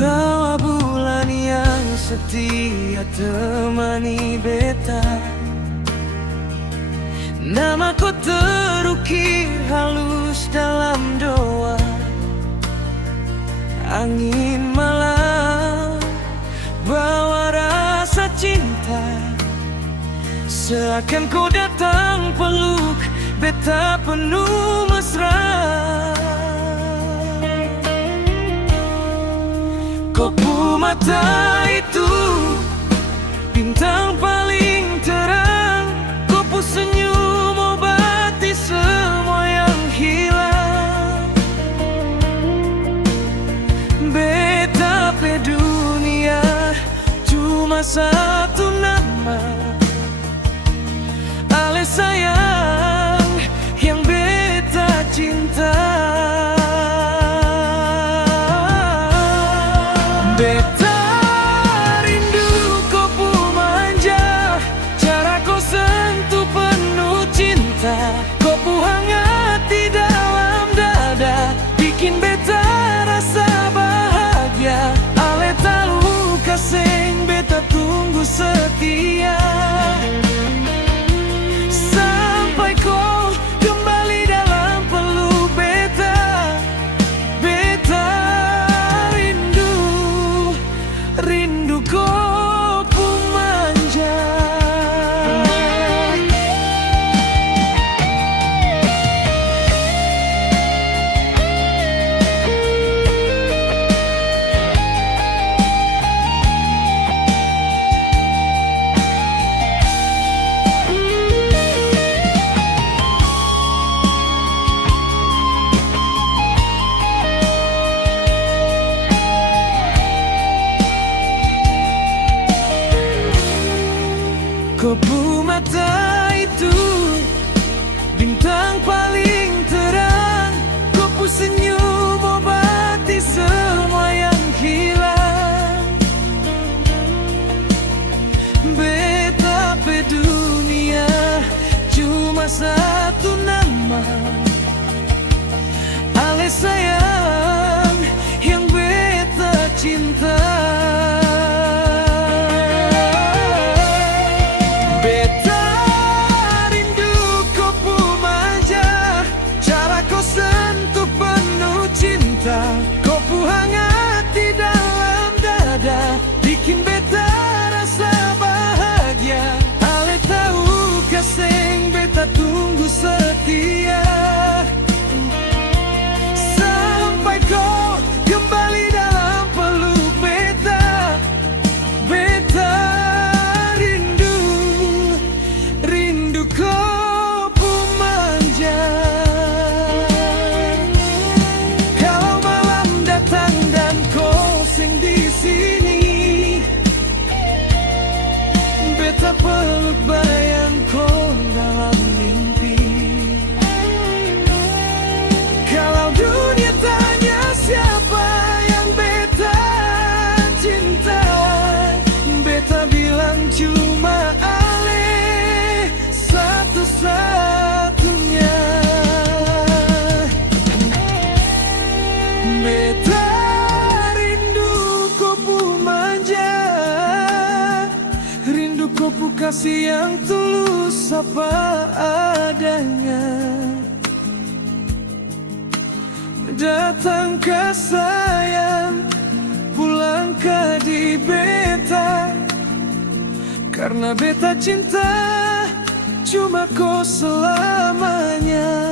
Bawa bulan yang setia temani beta, namaku terukir halus dalam doa. Angin malam bawa rasa cinta, seakan kau datang peluk beta penuh mesra. Kopu mata itu bintang paling terang, kopu senyum obati semua yang hilang. Beta pe dunia cuma satu nama, ale sayang yang beta cinta. Beta rindu kopu manja, cara kau sentuh penuh cinta, kopu hangat di dalam dada, bikin beta rasa bahagia. Ale tahu kasih beta tunggu setia, sampai kau kembali dalam peluk beta. Beta rindu kopu manja. Kopu mata itu bintang paling terang, kopu senyum obati semua yang hilang. Beta pe dunia cuma satu nama, ale sayang yang beta cinta. Kopu hangat di dalam dada, bikin beta rasa bahagia. Ale tahu kasih beta tunggu setia, sampai kau kembali dalam peluk beta. Beta rindu kopu manja. Beta peluk bayang kau dalam mimpi. Kalau dunia tanya siapa yang beta cinta, beta bilang cuma ale satu-satunya. Beta kopu kasih yang tulus apa adanya, datang ke sayang, pulang ke di beta, karena beta cinta cuma kau selamanya.